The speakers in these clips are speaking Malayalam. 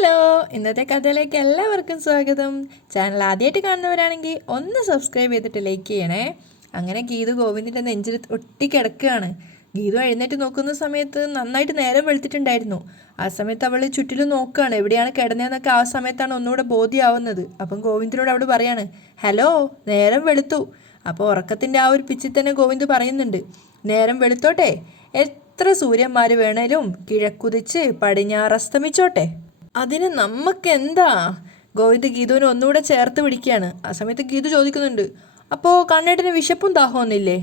ഹലോ, ഇന്നത്തെ കഥയിലേക്ക് എല്ലാവർക്കും സ്വാഗതം. ചാനൽ ആദ്യമായിട്ട് കാണുന്നവരാണെങ്കിൽ ഒന്ന് സബ്സ്ക്രൈബ് ചെയ്തിട്ട് ലൈക്ക് ചെയ്യണേ. അങ്ങനെ ഗീതു ഗോവിന്ദിൻ്റെ നെഞ്ചിൽ ഒട്ടിക്കിടക്കുകയാണ്. ഗീതു എഴുന്നേറ്റ് നോക്കുന്ന സമയത്ത് നന്നായിട്ട് നേരം വെളുത്തിട്ടുണ്ടായിരുന്നു. ആ സമയത്ത് അവൾ ചുറ്റിലും നോക്കുകയാണ്, എവിടെയാണ് കിടന്നതെന്നൊക്കെ. ആ സമയത്താണ് ഒന്നുകൂടെ ബോധ്യമാവുന്നത്. അപ്പം ഗോവിന്ദിനോട് അവൾ പറയാണ്, ഹലോ, നേരം വെളുത്തു. അപ്പോൾ ഉറക്കത്തിൻ്റെ ആ ഒരു പിച്ചിൽ തന്നെ ഗോവിന്ദ് പറയുന്നുണ്ട്, നേരം വെളുത്തോട്ടെ, എത്ര സൂര്യന്മാർ വേണേലും കിഴക്കുതിച്ച് പടിഞ്ഞാറസ്തമിച്ചോട്ടെ, അതിന് നമുക്കെന്താ. ഗോവിന്ദ് ഗീതുവിനെ ഒന്നുകൂടെ ചേർത്ത് പിടിക്കുകയാണ്. ആ സമയത്ത് ഗീതു ചോദിക്കുന്നുണ്ട്, അപ്പോൾ കണ്ണേട്ടന് വിശപ്പും ദാഹമൊന്നുമില്ലേ?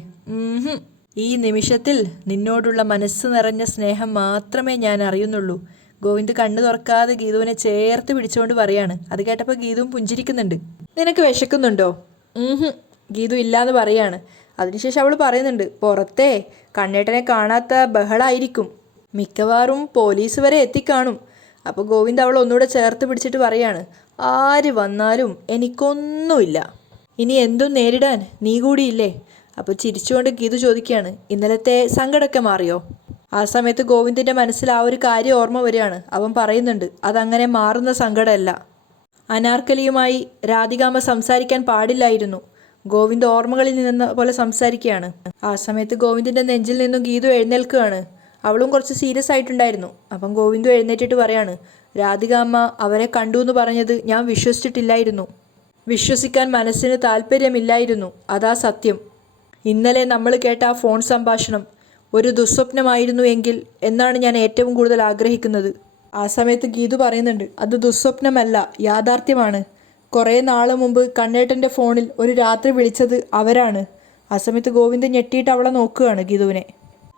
ഈ നിമിഷത്തിൽ നിന്നോടുള്ള മനസ്സ് നിറഞ്ഞ സ്നേഹം മാത്രമേ ഞാൻ അറിയുന്നുള്ളൂ. ഗോവിന്ദ് കണ്ണു തുറക്കാതെ ഗീതുവിനെ ചേർത്ത് പിടിച്ചുകൊണ്ട് പറയാണ്. അത് കേട്ടപ്പോൾ ഗീതുവും പുഞ്ചിരിക്കുന്നുണ്ട്. നിനക്ക് വിശക്കുന്നുണ്ടോ? ഗീതു ഇല്ലാന്ന് പറയാണ്. അതിനുശേഷം അവൾ പറയുന്നുണ്ട്, പുറത്തെ കണ്ണേട്ടനെ കാണാത്ത ബഹളായിരിക്കും, മിക്കവാറും പോലീസ് വരെ എത്തിക്കാണും. അപ്പോൾ ഗോവിന്ദ് അവൾ ഒന്നുകൂടെ ചേർത്ത് പിടിച്ചിട്ട് പറയാണ്, ആര് വന്നാലും എനിക്കൊന്നുമില്ല, ഇനി എന്തും നേരിടാൻ നീ കൂടിയില്ലേ. അപ്പോൾ ചിരിച്ചുകൊണ്ട് ഗീതു ചോദിക്കുകയാണ്, ഇന്നലത്തെ സങ്കടമൊക്കെ മാറിയോ? ആ സമയത്ത് ഗോവിന്ദിൻ്റെ മനസ്സിൽ ആ ഒരു കാര്യം ഓർമ്മ വരികയാണ്. അവൻ പറയുന്നുണ്ട്, അതങ്ങനെ മാറുന്ന സങ്കടമല്ല. അനാർക്കലിയുമായി രാധികാമ്മ സംസാരിക്കാൻ പാടില്ലായിരുന്നു. ഗോവിന്ദ് ഓർമ്മകളിൽ നിന്ന പോലെ സംസാരിക്കുകയാണ്. ആ സമയത്ത് ഗോവിന്ദിൻ്റെ നെഞ്ചിൽ നിന്നും ഗീതു എഴുന്നേൽക്കുകയാണ്. അവളും കുറച്ച് സീരിയസ് ആയിട്ടുണ്ടായിരുന്നു. അപ്പം ഗോവിന്ദു എഴുന്നേറ്റിട്ട് പറയാണ്, രാധികാമ്മ അവരെ കണ്ടു എന്ന് പറഞ്ഞത് ഞാൻ വിശ്വസിച്ചിട്ടില്ലായിരുന്നു. വിശ്വസിക്കാൻ മനസ്സിന് താല്പര്യമില്ലായിരുന്നു. അതാ സത്യം. ഇന്നലെ നമ്മൾ കേട്ട ആ ഫോൺ സംഭാഷണം ഒരു ദുസ്വപ്നമായിരുന്നു എങ്കിൽ എന്നാണ് ഞാൻ ഏറ്റവും കൂടുതൽ ആഗ്രഹിക്കുന്നത്. ആ സമയത്ത് ഗീതു പറയുന്നുണ്ട്, അത് ദുസ്വപ്നമല്ല, യാഥാർത്ഥ്യമാണ്. കുറേ നാൾ മുമ്പ് കണ്ണേട്ടൻ്റെ ഫോണിൽ ഒരു രാത്രി വിളിച്ചത് അവരാണ്. ആ സമയത്ത് ഗോവിന്ദ് ഞെട്ടിയിട്ട് അവളെ നോക്കുകയാണ് ഗീതുവിനെ.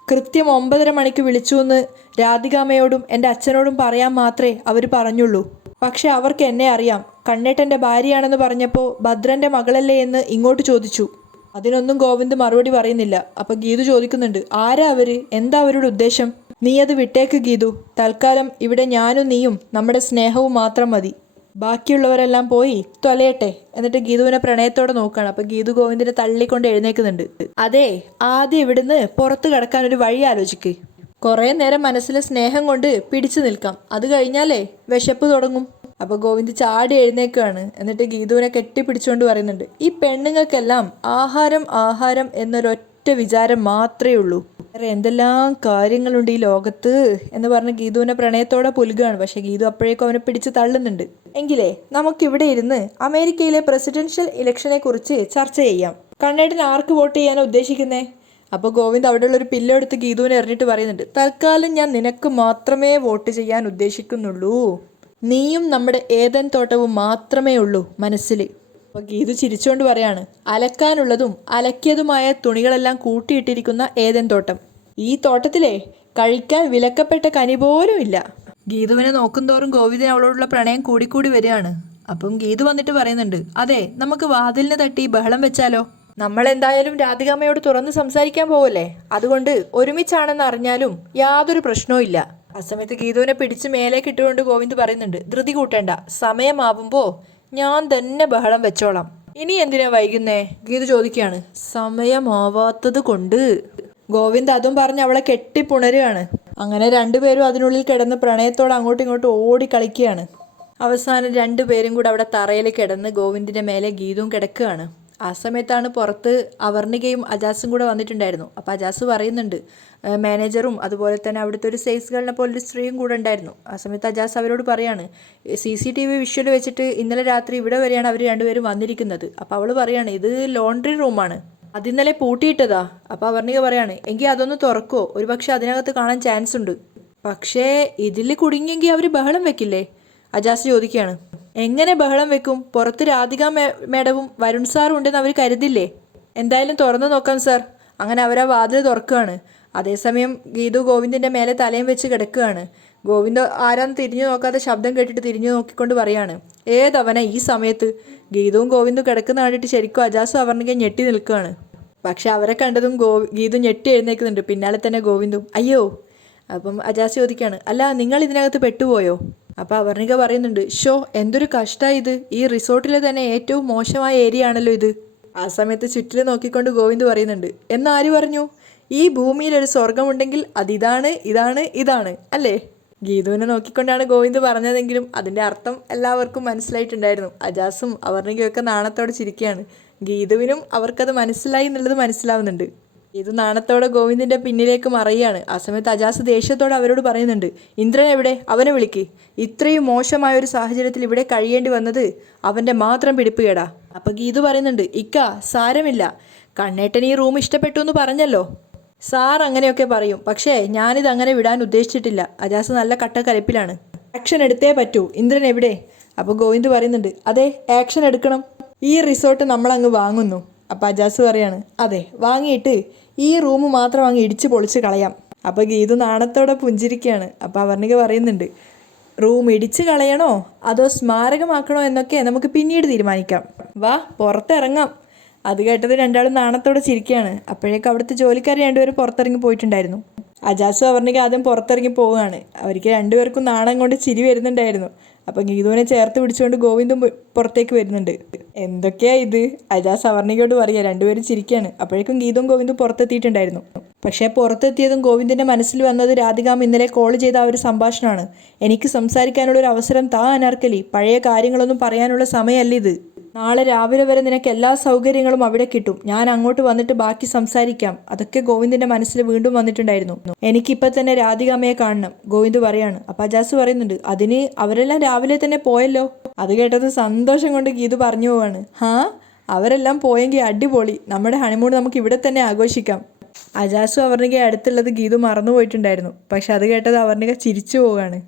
കൃത്യം 9:30 മണിക്ക് വിളിച്ചുവെന്ന് രാധികാമ്മയോടും എൻ്റെ അച്ഛനോടും പറയാൻ മാത്രമേ അവർ പറഞ്ഞുള്ളൂ. പക്ഷെ അവർക്ക് എന്നെ അറിയാം. കണ്ണേട്ടൻ്റെ ഭാര്യയാണെന്ന് പറഞ്ഞപ്പോൾ ഭദ്രൻ്റെ മകളല്ലേ എന്ന് ഇങ്ങോട്ട് ചോദിച്ചു. അതിനൊന്നും ഗോവിന്ദ് മറുപടി പറയുന്നില്ല. അപ്പോൾ ഗീതു ചോദിക്കുന്നുണ്ട്, ആരാ അവർ, എന്താ അവരുടെ ഉദ്ദേശം? നീ അത് വിട്ടേക്ക് ഗീതു. തൽക്കാലം ഇവിടെ ഞാനും നീയും നമ്മുടെ സ്നേഹവും മാത്രം മതി. ബാക്കിയുള്ളവരെല്ലാം പോയി തൊലയട്ടെ. എന്നിട്ട് ഗീതുവിനെ പ്രണയത്തോടെ നോക്കുകയാണ്. അപ്പോൾ ഗീതു ഗോവിന്ദിനെ തള്ളിക്കൊണ്ട് എഴുന്നേൽക്കുന്നുണ്ട്. അതെ, ആദ്യം ഇവിടുന്ന് പുറത്ത് കിടക്കാൻ ഒരു വഴി ആലോചിക്ക്. കുറേ നേരം മനസ്സിലെ സ്നേഹം കൊണ്ട് പിടിച്ചു നിൽക്കാം, അത് കഴിഞ്ഞാലേ വിശപ്പ് തുടങ്ങും. അപ്പോൾ ഗോവിന്ദ് ചാടി എഴുന്നേൽക്കുകയാണ്. എന്നിട്ട് ഗീതുവിനെ കെട്ടിപ്പിടിച്ചുകൊണ്ട് പറയുന്നുണ്ട്, ഈ പെണ്ണുങ്ങൾക്കെല്ലാം ആഹാരം ആഹാരം എന്നൊരൊറ്റ വിചാരം മാത്രമേ ഉള്ളൂ. വേറെ എന്തെല്ലാം കാര്യങ്ങളുണ്ട് ഈ ലോകത്ത് എന്ന് പറഞ്ഞ് ഗീതുവിനെ പ്രണയത്തോടെ പുലുകയാണ്. പക്ഷേ ഗീതു അപ്പോഴേക്കും അവനെ പിടിച്ച് തള്ളുന്നുണ്ട്. എങ്കിലേ നമുക്കിവിടെ ഇരുന്ന് അമേരിക്കയിലെ പ്രസിഡൻഷ്യൽ ഇലക്ഷനെ കുറിച്ച് ചർച്ച ചെയ്യാം. കണ്ണേട്ടൻ ആർക്ക് വോട്ട് ചെയ്യാനാണ് ഉദ്ദേശിക്കുന്നേ? അപ്പോൾ ഗോവിന്ദ് അവിടെയുള്ള ഒരു പില്ലോ എടുത്ത് ഗീതുവിനെ എറിഞ്ഞിട്ട് പറയുന്നുണ്ട്, തൽക്കാലം ഞാൻ നിനക്ക് മാത്രമേ വോട്ട് ചെയ്യാൻ ഉദ്ദേശിക്കുന്നുള്ളൂ. നീയും നമ്മുടെ ഏദൻ തോട്ടവും മാത്രമേ ഉള്ളൂ മനസ്സിൽ. അപ്പോൾ ഗീതു ചിരിച്ചുകൊണ്ട് പറയാണ്, അലക്കാനുള്ളതും അലക്കിയതുമായ തുണികളെല്ലാം കൂട്ടിയിട്ടിരിക്കുന്ന ഏദൻ തോട്ടം. ഈ തോട്ടത്തിലെ കഴിക്കാൻ വിലക്കപ്പെട്ട കനി പോലും ഇല്ല. ഗീതുവിനെ നോക്കുന്തോറും ഗോവിന്ദിന് അവളോടുള്ള പ്രണയം കൂടിക്കൂടി വരികയാണ്. അപ്പം ഗീതു വന്നിട്ട് പറയുന്നുണ്ട്, അതെ, നമുക്ക് വാതിലിന് തട്ടി ബഹളം വെച്ചാലോ? നമ്മളെന്തായാലും രാധികാമ്മയോട് തുറന്ന് സംസാരിക്കാൻ പോവല്ലേ, അതുകൊണ്ട് ഒരുമിച്ചാണെന്ന് അറിഞ്ഞാലും യാതൊരു പ്രശ്നവും ഇല്ല. ആ സമയത്ത് ഗീതുവിനെ പിടിച്ച് മേലേക്ക് ഇട്ടുകൊണ്ട് ഗോവിന്ദ് പറയുന്നുണ്ട്, ധൃതി കൂട്ടേണ്ട, സമയമാവുമ്പോൾ ഞാൻ തന്നെ ബഹളം വെച്ചോളാം. ഇനി എന്തിനാ വൈകുന്നേ? ഗീതു ചോദിക്കുകയാണ്. സമയമാവാത്തത് കൊണ്ട്. ഗോവിന്ദ് അതും പറഞ്ഞ് അവളെ കെട്ടിപ്പുണരുകയാണ്. അങ്ങനെ രണ്ടുപേരും അതിനുള്ളിൽ കിടന്ന് പ്രണയത്തോടെ അങ്ങോട്ടും ഇങ്ങോട്ടും ഓടി കളിക്കുകയാണ്. അവസാനം രണ്ടുപേരും കൂടെ അവിടെ തറയിൽ കിടന്ന് ഗോവിന്ദിൻ്റെ മേലെ ഗീതുവും കിടക്കുകയാണ്. ആ സമയത്താണ് പുറത്ത് അവർണികയും അജാസും കൂടെ വന്നിട്ടുണ്ടായിരുന്നു. അപ്പോൾ അജാസ് പറയുന്നുണ്ട്, മാനേജറും അതുപോലെ തന്നെ അവിടുത്തെ ഒരു സെയിൽസ് ഗേളിനെ പോലൊരു സ്ത്രീയും കൂടെ ഉണ്ടായിരുന്നു. ആ സമയത്ത് അജാസ് അവരോട് പറയാണ്, CCTV വിഷ്വൽ വെച്ചിട്ട് ഇന്നലെ രാത്രി ഇവിടെ വരെയാണ് അവർ രണ്ടുപേരും വന്നിരിക്കുന്നത്. അപ്പോൾ അവൾ പറയാണ്, ഇത് ലോണ്ടറി റൂമാണ്, അതിന്നലെ പൂട്ടിയിട്ടതാ. അപ്പോൾ അവർണിക പറയാണ്, എങ്കിൽ അതൊന്ന് തുറക്കുമോ, ഒരുപക്ഷെ അതിനകത്ത് കാണാൻ ചാൻസ് ഉണ്ട്. പക്ഷേ ഇതിൽ കുടുങ്ങിയെങ്കിൽ അവർ ബഹളം വെക്കില്ലേ? അജാസ് ചോദിക്കുകയാണ്. എങ്ങനെ ബഹളം വെക്കും? പുറത്ത് രാധിക മേഡവും വരുൺ സാറും ഉണ്ടെന്ന് അവർ കരുതില്ലേ? എന്തായാലും തുറന്നു നോക്കാം സാർ. അങ്ങനെ അവരാ വാതിൽ തുറക്കുകയാണ്. അതേസമയം ഗീതു ഗോവിന്ദിൻ്റെ മേലെ തലയും വെച്ച് കിടക്കുകയാണ്. ഗോവിന്ദ് ആരാന്ന് തിരിഞ്ഞു നോക്കാതെ ശബ്ദം കേട്ടിട്ട് തിരിഞ്ഞു നോക്കിക്കൊണ്ട് പറയാണ്, ഏതവനെ ഈ സമയത്ത്? ഗീതുവും ഗോവിന്ദും കിടക്കുന്ന കണ്ടിട്ട് ശരിക്കും അജാസും അവർണിക ഞെട്ടി നിൽക്കുകയാണ്. പക്ഷെ അവരെ കണ്ടതും ഗീതു ഞെട്ടി എഴുന്നേൽക്കുന്നുണ്ട്. പിന്നാലെ തന്നെ ഗോവിന്ദും, അയ്യോ. അപ്പം അജാസ് ചോദിക്കുകയാണ്, അല്ല, നിങ്ങൾ ഇതിനകത്ത് പെട്ടുപോയോ? അപ്പോൾ അവർണിക പറയുന്നുണ്ട്, ഷോ, എന്തൊരു കഷ്ടമാണ് ഇത്, ഈ റിസോർട്ടിലെ തന്നെ ഏറ്റവും മോശമായ ഏരിയ ആണല്ലോ ഇത്. ആ സമയത്ത് ചുറ്റിൽ നോക്കിക്കൊണ്ട് ഗോവിന്ദ് പറയുന്നുണ്ട്, എന്നാര് പറഞ്ഞു? ഈ ഭൂമിയിൽ ഒരു സ്വർഗമുണ്ടെങ്കിൽ അതിതാണ്, ഇതാണ്, ഇതാണ് അല്ലേ? ഗീതുവിനെ നോക്കിക്കൊണ്ടാണ് ഗോവിന്ദ് പറഞ്ഞതെങ്കിലും അതിൻ്റെ അർത്ഥം എല്ലാവർക്കും മനസ്സിലായിട്ടുണ്ടായിരുന്നു. അജാസും അവർണികയൊക്കെ നാണത്തോടെ ചിരിക്കുകയാണ്. ഗീതുവിനും അവർക്കത് മനസ്സിലായി എന്നുള്ളത് മനസ്സിലാവുന്നുണ്ട്. ഗീതു നാണത്തോടെ ഗോവിന്ദിൻ്റെ പിന്നിലേക്ക് മറയുകയാണ്. ആ സമയത്ത് അജാസ് ദേഷ്യത്തോടെ അവരോട് പറയുന്നുണ്ട്, ഇന്ദ്രൻ എവിടെ? അവനെ വിളിക്ക്. ഇത്രയും മോശമായ ഒരു സാഹചര്യത്തിൽ ഇവിടെ കഴിയേണ്ടി വന്നത് അവൻ്റെ മാത്രം പിടിപ്പുകേടാ. അപ്പം ഗീതു പറയുന്നുണ്ട്, ഇക്ക സാരമില്ല, കണ്ണേട്ടൻ ഈ റൂം ഇഷ്ടപ്പെട്ടു എന്ന് പറഞ്ഞല്ലോ. സാർ അങ്ങനെയൊക്കെ പറയും, പക്ഷേ ഞാനിത് അങ്ങനെ വിടാൻ ഉദ്ദേശിച്ചിട്ടില്ല. അജാസ് നല്ല കട്ടക്കലിപ്പിലാണ്. ആക്ഷൻ എടുത്തേ പറ്റൂ. ഇന്ദ്രൻ എവിടെ? അപ്പോൾ ഗോവിന്ദ് പറയുന്നുണ്ട്, അതെ ആക്ഷൻ എടുക്കണം. ഈ റിസോർട്ട് നമ്മളങ്ങ് വാങ്ങുന്നു. അപ്പോൾ അജാസ് പറയാണ്, അതെ വാങ്ങിയിട്ട് ഈ റൂം മാത്രം അങ്ങ് ഇടിച്ച് പൊളിച്ച് കളയാം. അപ്പോൾ ഗീതു നാണത്തോടെ പുഞ്ചിരിക്കുകയാണ്. അപ്പോൾ അവർണിക പറയുന്നുണ്ട്, റൂം ഇടിച്ച് കളയണോ അതോ സ്മാരകമാക്കണോ എന്നൊക്കെ നമുക്ക് പിന്നീട് തീരുമാനിക്കാം. വാ പുറത്തിറങ്ങാം. അത് കേട്ടത് രണ്ടാളും നാണത്തോടെ ചിരിക്കുകയാണ്. അപ്പോഴേക്കും അവിടുത്തെ ജോലിക്കാർ രണ്ടുപേരും പുറത്തിറങ്ങി പോയിട്ടുണ്ടായിരുന്നു. അജാസും അവർണിക ആദ്യം പുറത്തിറങ്ങി പോവുകയാണ്. അവർക്ക് രണ്ടുപേർക്കും നാണം കൊണ്ട് ചിരി വരുന്നുണ്ടായിരുന്നു. അപ്പം ഗീതുവിനെ ചേർത്ത് പിടിച്ചുകൊണ്ട് ഗോവിന്ദും പുറത്തേക്ക് വരുന്നുണ്ട്. എന്തൊക്കെയാ ഇത്? അജാസ് അവർണികയോട് പറയുക. രണ്ടുപേരും ചിരിക്കുകയാണ്. അപ്പോഴേക്കും ഗീതുവും ഗോവിന്ദും പുറത്തെത്തിയിട്ടുണ്ടായിരുന്നു. പക്ഷേ പുറത്തെത്തിയതും ഗോവിന്ദിൻ്റെ മനസ്സിൽ വന്നത് രാധികാം ഇന്നലെ കോൾ ചെയ്ത ആ ഒരു സംഭാഷണമാണ്. എനിക്ക് സംസാരിക്കാനുള്ള ഒരു അവസരം താ അനാർക്കലി. പഴയ കാര്യങ്ങളൊന്നും പറയാനുള്ള സമയമല്ല ഇത്. നാളെ രാവിലെ വരെ നിനക്ക് എല്ലാ സൗകര്യങ്ങളും അവിടെ കിട്ടും. ഞാൻ അങ്ങോട്ട് വന്നിട്ട് ബാക്കി സംസാരിക്കാം. അതൊക്കെ ഗോവിന്ദിന്റെ മനസ്സിൽ വീണ്ടും വന്നിട്ടുണ്ടായിരുന്നു. എനിക്കിപ്പോൾ തന്നെ രാധികാമ്മയെ കാണണം, ഗോവിന്ദ് പറയാണ്. അപ്പം അജാസ് പറയുന്നുണ്ട്, അതിന് അവരെല്ലാം രാവിലെ തന്നെ പോയല്ലോ. അത് കേട്ടത് സന്തോഷം കൊണ്ട് ഗീതു പറഞ്ഞു പോവാണ്. അവരെല്ലാം പോയെങ്കിൽ അടിപൊളി, നമ്മുടെ ഹണിമൂൺ നമുക്ക് ഇവിടെ തന്നെ ആഘോഷിക്കാം. അജാസും അവർണിക അടുത്തുള്ളത് ഗീതു മറന്നുപോയിട്ടുണ്ടായിരുന്നു. പക്ഷെ അത് കേട്ടത് അവർണിക ചിരിച്ചു പോവുകയാണ്.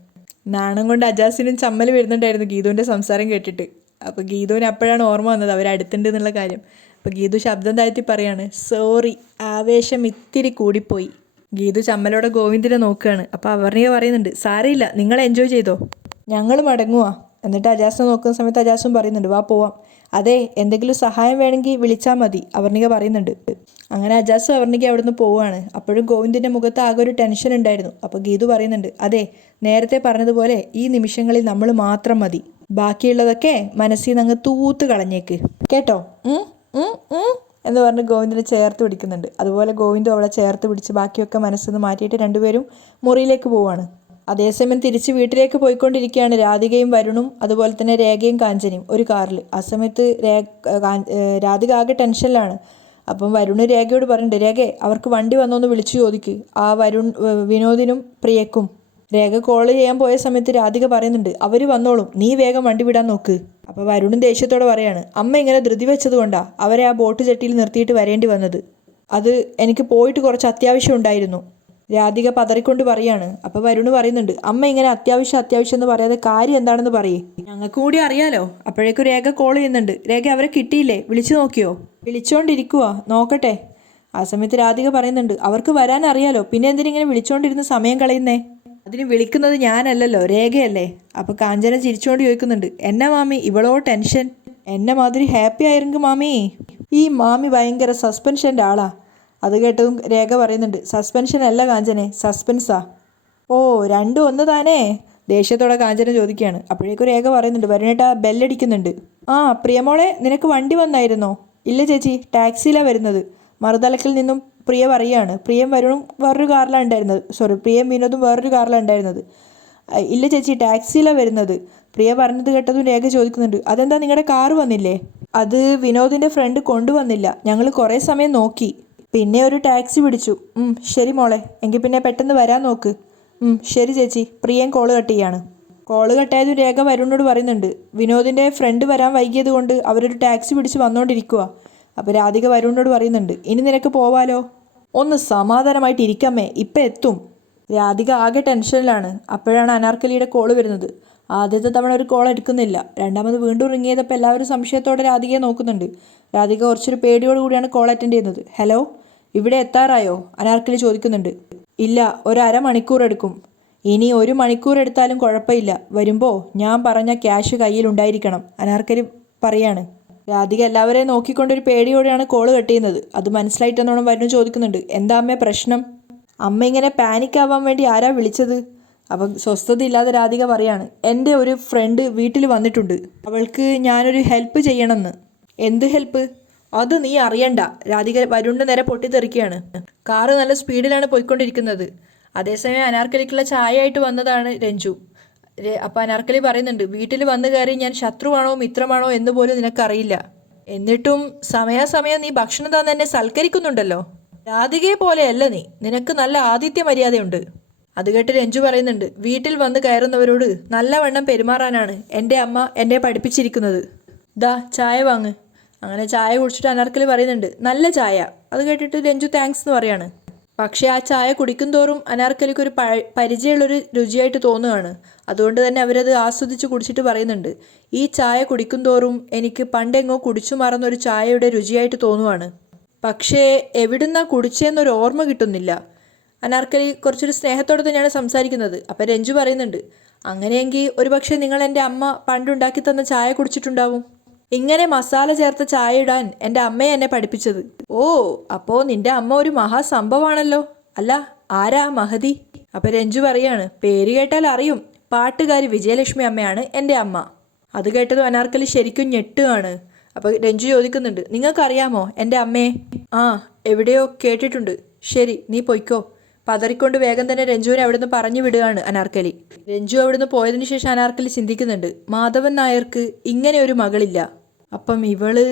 നാണം കൊണ്ട് അജാസിനും ചമ്മൽ വരുന്നുണ്ടായിരുന്നു ഗീതുവിൻ്റെ സംസാരം കേട്ടിട്ട്. അപ്പോൾ ഗീതുവിന് അപ്പോഴാണ് ഓർമ്മ വന്നത് അവരടുത്തുണ്ട് എന്നുള്ള കാര്യം. അപ്പോൾ ഗീതു ശബ്ദം താഴ്ത്തി പറയാണ്, സോറി, ആവേശം ഇത്തിരി കൂടിപ്പോയി. ഗീതു ചമ്മലോടെ ഗോവിന്ദിനെ നോക്കുകയാണ്. അപ്പോൾ അവർണിക പറയുന്നുണ്ട്, സാരമില്ല, നിങ്ങൾ എൻജോയ് ചെയ്തോ, ഞങ്ങൾ മടങ്ങുവാ. എന്നിട്ട് അജാസിനെ നോക്കുന്ന സമയത്ത് അജാസും പറയുന്നുണ്ട്, വാ പോവാം. അതെ, എന്തെങ്കിലും സഹായം വേണമെങ്കിൽ വിളിച്ചാൽ മതി, അവർണിക പറയുന്നുണ്ട്. അങ്ങനെ അജാസും അവർണിക അവിടെ നിന്ന് പോവുകയാണ്. അപ്പോഴും ഗോവിന്ദിൻ്റെ മുഖത്ത് ആകെ ഒരു ടെൻഷൻ ഉണ്ടായിരുന്നു. അപ്പോൾ ഗീതു പറയുന്നുണ്ട്, അതെ, നേരത്തെ പറഞ്ഞതുപോലെ ഈ നിമിഷങ്ങളിൽ നമ്മൾ മാത്രം മതി. ബാക്കിയുള്ളതൊക്കെ മനസ്സിൽ നിന്ന് അങ്ങ് തൂത്ത് കളഞ്ഞേക്ക്, കേട്ടോ? എന്ന് പറഞ്ഞ് ഗോവിന്ദിനെ ചേർത്ത് പിടിക്കുന്നുണ്ട്. അതുപോലെ ഗോവിന്ദും അവളെ ചേർത്ത് പിടിച്ച് ബാക്കിയൊക്കെ മനസ്സിൽ നിന്ന് മാറ്റിയിട്ട് രണ്ടുപേരും മുറിയിലേക്ക് പോവാണ്. അതേസമയം തിരിച്ച് വീട്ടിലേക്ക് പോയിക്കൊണ്ടിരിക്കുകയാണ് രാധികയും വരുണും അതുപോലെ തന്നെ രേഖയും കാഞ്ചനയും ഒരു കാറിൽ. ആ സമയത്ത് രാധിക ആകെ ടെൻഷനിലാണ്. അപ്പം വരുണ് രേഖയോട് പറയുന്നുണ്ട്, രേഖ അവർക്ക് വണ്ടി വന്നോന്ന് വിളിച്ചു ചോദിക്ക്, ആ വിനോദിനും പ്രിയക്കും. രേഖ കോൾ ചെയ്യാൻ പോയ സമയത്ത് രാധിക പറയുന്നുണ്ട്, അവർ വന്നോളും, നീ വേഗം വണ്ടി വിടാൻ നോക്ക്. അപ്പോൾ വരുണും ദേഷ്യത്തോടെ പറയാണ്, അമ്മ ഇങ്ങനെ ധൃതി വെച്ചത് കൊണ്ടാണ് അവരെ ആ ബോട്ട് ജെട്ടിയിൽ നിർത്തിയിട്ട് വരേണ്ടി വന്നത്. അത് എനിക്ക് പോയിട്ട് കുറച്ച് അത്യാവശ്യം ഉണ്ടായിരുന്നു. രാധിക പതറിക്കൊണ്ട് പറയാണ്. അപ്പോൾ വരുണ് പറയുന്നുണ്ട്, അമ്മ ഇങ്ങനെ അത്യാവശ്യം എന്ന് പറയാതെ കാര്യം എന്താണെന്ന് പറയേ, ഞങ്ങൾക്ക് കൂടി അറിയാലോ. അപ്പോഴേക്കും രേഖ കോൾ ചെയ്യുന്നുണ്ട്. രേഖ അവരെ കിട്ടിയില്ലേ? വിളിച്ചു നോക്കിയോ? വിളിച്ചോണ്ടിരിക്കുക, നോക്കട്ടെ. ആ സമയത്ത് രാധിക പറയുന്നുണ്ട്, അവർക്ക് വരാൻ അറിയാലോ, പിന്നെ എന്തിനിങ്ങനെ വിളിച്ചോണ്ടിരുന്ന് സമയം കളയുന്നേ? അതിന് വിളിക്കുന്നത് ഞാനല്ലല്ലോ, രേഖയല്ലേ. അപ്പോൾ കാഞ്ചന ചിരിച്ചുകൊണ്ട് ചോദിക്കുന്നുണ്ട്, എന്നാ മാമി ഇവളോ ടെൻഷൻ? എന്നെ മാതിരി ഹാപ്പി ആയിരുന്നെങ്കിൽ മാമി. ഈ മാമി ഭയങ്കര സസ്പെൻഷൻ്റെ ആളാ. അത് കേട്ടതും രേഖ പറയുന്നുണ്ട്, സസ്പെൻഷൻ അല്ല കാഞ്ചനെ, സസ്പെൻസാ. ഓ, രണ്ടും ഒന്ന് താനേ? ദേഷ്യത്തോടെ കാഞ്ചന ചോദിക്കുകയാണ്. അപ്പോഴേക്കും രേഖ പറയുന്നുണ്ട്, വരുണേട്ടാ ബെല്ലടിക്കുന്നുണ്ട്. ആ പ്രിയമോളെ, നിനക്ക് വണ്ടി വന്നായിരുന്നോ? ഇല്ല ചേച്ചി, ടാക്സിയിലാണ് വരുന്നത്. മറുതലക്കിൽ നിന്നും പ്രിയ പറയുകയാണ്. പ്രിയം വരുണും വേറൊരു കാറിലാണ് ഉണ്ടായിരുന്നത്. പ്രിയം വിനോദും വേറൊരു കാറിലാണ് ഉണ്ടായിരുന്നത്. ഇല്ല ചേച്ചി, ടാക്സിയിലാണ് വരുന്നത്. പ്രിയ പറഞ്ഞത് കേട്ടതും രേഖ ചോദിക്കുന്നുണ്ട്, അതെന്താ നിങ്ങളുടെ കാറ് വന്നില്ലേ? അത് വിനോദിൻ്റെ ഫ്രണ്ട് കൊണ്ടുവന്നില്ല, ഞങ്ങൾ കുറേ സമയം നോക്കി, പിന്നെ ഒരു ടാക്സി പിടിച്ചു. ശരി മോളെ, എങ്കിൽ പിന്നെ പെട്ടെന്ന് വരാൻ നോക്ക്. ശരി ചേച്ചി. പ്രിയം കോള് കട്ട് ചെയ്യാണ്. കോള് കട്ടായതും രേഖ വരുണിനോട് പറയുന്നുണ്ട്, വിനോദിൻ്റെ ഫ്രണ്ട് വരാൻ വൈകിയത് കൊണ്ട് അവരൊരു ടാക്സി പിടിച്ച് വന്നുകൊണ്ടിരിക്കുക. അപ്പോൾ രാധിക വരുണിനോട് പറയുന്നുണ്ട്, ഇനി നിനക്ക് പോവാലോ? ഒന്ന് സമാധാനമായിട്ട് ഇരിക്കാമേ, ഇപ്പം എത്തും. രാധിക ആകെ ടെൻഷനിലാണ്. അപ്പോഴാണ് അനാർക്കലിയുടെ കോള് വരുന്നത്. ആദ്യത്തെ തവണ ഒരു കോൾ എടുക്കുന്നില്ല. രണ്ടാമത് വീണ്ടും റിങ് ചെയ്തപ്പോൾ എല്ലാവരും സംശയത്തോടെ രാധികയെ നോക്കുന്നുണ്ട്. രാധിക കുറച്ചൊരു പേടിയോടുകൂടിയാണ് കോൾ അറ്റൻഡ് ചെയ്യുന്നത്. ഹലോ, ഇവിടെ എത്താറായോ? അനാർക്കലി ചോദിക്കുന്നുണ്ട്. ഇല്ല, ഒരു അരമണിക്കൂർ എടുക്കും. ഇനി 1 മണിക്കൂർ എടുത്താലും കുഴപ്പമില്ല. വരുമ്പോൾ ഞാൻ പറഞ്ഞ ക്യാഷ് കയ്യിലുണ്ടായിരിക്കണം, അനാർക്കലി പറയാണ്. രാധിക എല്ലാവരെയും നോക്കിക്കൊണ്ടൊരു പേടിയോടെയാണ് കോള് കട്ട് ചെയ്യുന്നത്. അത് മനസ്സിലായിട്ടെന്നോണം വരുന്നു ചോദിക്കുന്നുണ്ട്, എന്താ അമ്മേ പ്രശ്നം? അമ്മ ഇങ്ങനെ പാനിക് ആവാൻ വേണ്ടി ആരാ വിളിച്ചത്? അപ്പം സ്വസ്ഥതയില്ലാതെ രാധിക പറയാണ്, എൻ്റെ ഒരു ഫ്രണ്ട് വീട്ടിൽ വന്നിട്ടുണ്ട്, അവൾക്ക് ഞാനൊരു ഹെൽപ്പ് ചെയ്യണമെന്ന്. എന്ത് ഹെൽപ്പ്? അത് നീ അറിയണ്ട. രാധിക വരുണിൻ്റെ നേരെ പൊട്ടിത്തെറിക്കുകയാണ്. കാറ് നല്ല സ്പീഡിലാണ് പോയിക്കൊണ്ടിരിക്കുന്നത്. അതേസമയം അനാർക്കലിക്കുള്ള ചായ ആയിട്ട് വന്നതാണ് രഞ്ജു. അപ്പോൾ അനാർക്കലി പറയുന്നുണ്ട്, വീട്ടിൽ വന്നു കയറി ഞാൻ ശത്രുവാണോ മിത്രമാണോ എന്ന് പോലും നിനക്കറിയില്ല. എന്നിട്ടും സമയാസമയം നീ ഭക്ഷണം തന്നെ എന്നെ സൽക്കരിക്കുന്നുണ്ടല്ലോ. രാധികയെ പോലെയല്ല നീ, നിനക്ക് നല്ല ആതിഥ്യ മര്യാദയുണ്ട്. അത് കേട്ട് രഞ്ജു പറയുന്നുണ്ട്, വീട്ടിൽ വന്ന് കയറുന്നവരോട് നല്ലവണ്ണം പെരുമാറാനാണ് എൻ്റെ അമ്മ എന്നെ പഠിപ്പിച്ചിരിക്കുന്നത്. ദാ ചായ വാങ്ങ്. അങ്ങനെ ചായ കുടിച്ചിട്ട് അനാർക്കലി പറയുന്നുണ്ട്, നല്ല ചായ. അത് കേട്ടിട്ട് രഞ്ജു താങ്ക്സ് എന്ന് പറയാണ്. പക്ഷേ ആ ചായ കുടിക്കും തോറും അനാർക്കലിക്ക് ഒരു പരിചയമുള്ളൊരു രുചിയായിട്ട് തോന്നുകയാണ്. അതുകൊണ്ട് തന്നെ അവരത് ആസ്വദിച്ച് കുടിച്ചിട്ട് പറയുന്നുണ്ട്, ഈ ചായ കുടിക്കും തോറും എനിക്ക് പണ്ടെങ്ങോ കുടിച്ചു മറന്നൊരു ചായയുടെ രുചിയായിട്ട് തോന്നുവാണ്. പക്ഷേ എവിടുന്നാ കുടിച്ചതെന്നൊരു ഓർമ്മ കിട്ടുന്നില്ല. അനാർക്കലി കുറച്ചൊരു സ്നേഹത്തോടെ തന്നെയാണ് സംസാരിക്കുന്നത്. അപ്പം രഞ്ജു പറയുന്നുണ്ട്, അങ്ങനെയെങ്കിൽ ഒരുപക്ഷെ നിങ്ങൾ എൻ്റെ അമ്മ പണ്ടുണ്ടാക്കി തന്ന ചായ കുടിച്ചിട്ടുണ്ടാവും. ഇങ്ങനെ മസാല ചേർത്ത ചായ ഇടാൻ എൻ്റെ അമ്മയെ എന്നെ പഠിപ്പിച്ചത്. ഓ, അപ്പോൾ നിന്റെ അമ്മ ഒരു മഹാസംഭവമാണല്ലോ. അല്ല, ആരാ മഹതി? അപ്പം രഞ്ജു പറയാണ്, പേര് കേട്ടാൽ അറിയും, പാട്ടുകാരി വിജയലക്ഷ്മി അമ്മയാണ് എൻ്റെ അമ്മ. അത് കേട്ടതും അനാർക്കലി ശരിക്കും ഞെട്ടുകയാണ്. അപ്പോൾ രഞ്ജു ചോദിക്കുന്നുണ്ട്, നിങ്ങൾക്കറിയാമോ എൻ്റെ അമ്മയെ? ആ, എവിടെയോ കേട്ടിട്ടുണ്ട്. ശരി, നീ പൊയ്ക്കോ. പതറിക്കൊണ്ട് വേഗം തന്നെ രഞ്ജുവിനെ അവിടുന്ന് പറഞ്ഞു വിടുകയാണ് അനാർക്കലി. രഞ്ജു അവിടുന്ന് പോയതിനു ശേഷം അനാർക്കലി ചിന്തിക്കുന്നുണ്ട്, മാധവൻ നായർക്ക് ഇങ്ങനെ ഒരു മകളില്ല. അപ്പം ഇവള്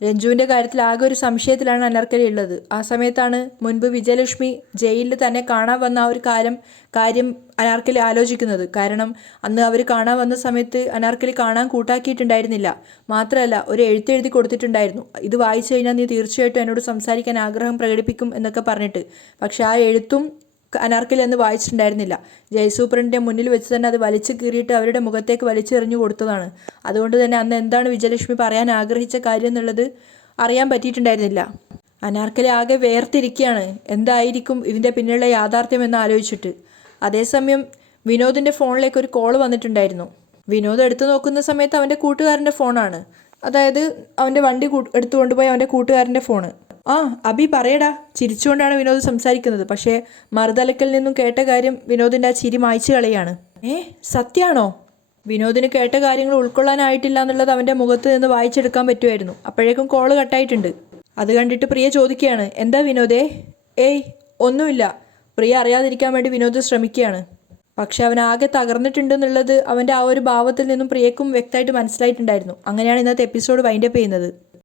രഞ്ജുവിൻ്റെ കാര്യത്തിൽ ആകെ ഒരു സംശയത്തിലാണ് അനാർക്കലി ഉള്ളത്. ആ സമയത്താണ് മുൻപ് വിജയലക്ഷ്മി ജയിലിൽ തന്നെ കാണാൻ വന്ന ആ ഒരു കാര്യം അനാർക്കലി ആലോചിക്കുന്നത്. കാരണം അന്ന് അവർ കാണാൻ വന്ന സമയത്ത് അനാർക്കലി കാണാൻ കൂട്ടാക്കിയിട്ടുണ്ടായിരുന്നില്ല. മാത്രമല്ല ഒരു എഴുത്തെഴുതി കൊടുത്തിട്ടുണ്ടായിരുന്നു, ഇത് വായിച്ചു കഴിഞ്ഞാൽ നീ തീർച്ചയായിട്ടും എന്നോട് സംസാരിക്കാൻ ആഗ്രഹം പ്രകടിപ്പിക്കും എന്നൊക്കെ പറഞ്ഞിട്ട്. പക്ഷെ ആ എഴുത്തും അനാർക്കലി അന്ന് വായിച്ചിട്ടുണ്ടായിരുന്നില്ല. ജയസൂപ്രണ്ടിൻ്റെ മുന്നിൽ വെച്ച് തന്നെ അത് വലിച്ചു കീറിയിട്ട് അവരുടെ മുഖത്തേക്ക് വലിച്ചെറിഞ്ഞു കൊടുത്തതാണ്. അതുകൊണ്ട് തന്നെ അന്ന് എന്താണ് വിജയലക്ഷ്മി പറയാൻ ആഗ്രഹിച്ച കാര്യം എന്നുള്ളത് അറിയാൻ പറ്റിയിട്ടുണ്ടായിരുന്നില്ല. അനാർക്കലി ആകെ വേർതിരിക്കുകയാണ്, എന്തായിരിക്കും ഇതിൻ്റെ പിന്നിലുള്ള യാഥാർത്ഥ്യം എന്ന് ആലോചിച്ചിട്ട്. അതേസമയം വിനോദിൻ്റെ ഫോണിലേക്ക് ഒരു കോൾ വന്നിട്ടുണ്ടായിരുന്നു. വിനോദ് എടുത്തു നോക്കുന്ന സമയത്ത് അവൻ്റെ കൂട്ടുകാരൻ്റെ ഫോണാണ്. അതായത് അവൻ്റെ വണ്ടി എടുത്തുകൊണ്ടുപോയി അവൻ്റെ കൂട്ടുകാരൻ്റെ ഫോണ്. ആ അബി പറയടാ. ചിരിച്ചുകൊണ്ടാണ് വിനോദ് സംസാരിക്കുന്നത്. പക്ഷേ മറുതലക്കൽ നിന്നും കേട്ട കാര്യം വിനോദിൻ്റെ ആ ചിരി മായ്ച്ചു കളയാണ്. സത്യാണോ? വിനോദിന് കേട്ട കാര്യങ്ങൾ ഉൾക്കൊള്ളാനായിട്ടില്ല എന്നുള്ളത് അവൻ്റെ മുഖത്ത് നിന്ന് വായിച്ചെടുക്കാൻ പറ്റുമായിരുന്നു. അപ്പോഴേക്കും കോള് കട്ടായിട്ടുണ്ട്. അത് കണ്ടിട്ട് പ്രിയ ചോദിക്കുകയാണ്, എന്താ വിനോദേ? ഏയ് ഒന്നുമില്ല. പ്രിയ അറിയാതിരിക്കാൻ വേണ്ടി വിനോദ് ശ്രമിക്കുകയാണ്. പക്ഷെ അവൻ ആകെ തകർന്നിട്ടുണ്ടെന്നുള്ളത് അവൻ്റെ ആ ഒരു ഭാവത്തിൽ നിന്നും പ്രിയക്കും വ്യക്തമായിട്ട് മനസ്സിലായിട്ടുണ്ടായിരുന്നു. അങ്ങനെയാണ് ഇന്നത്തെ എപ്പിസോഡ് വൈൻഡപ്പ് ചെയ്യുന്നത്.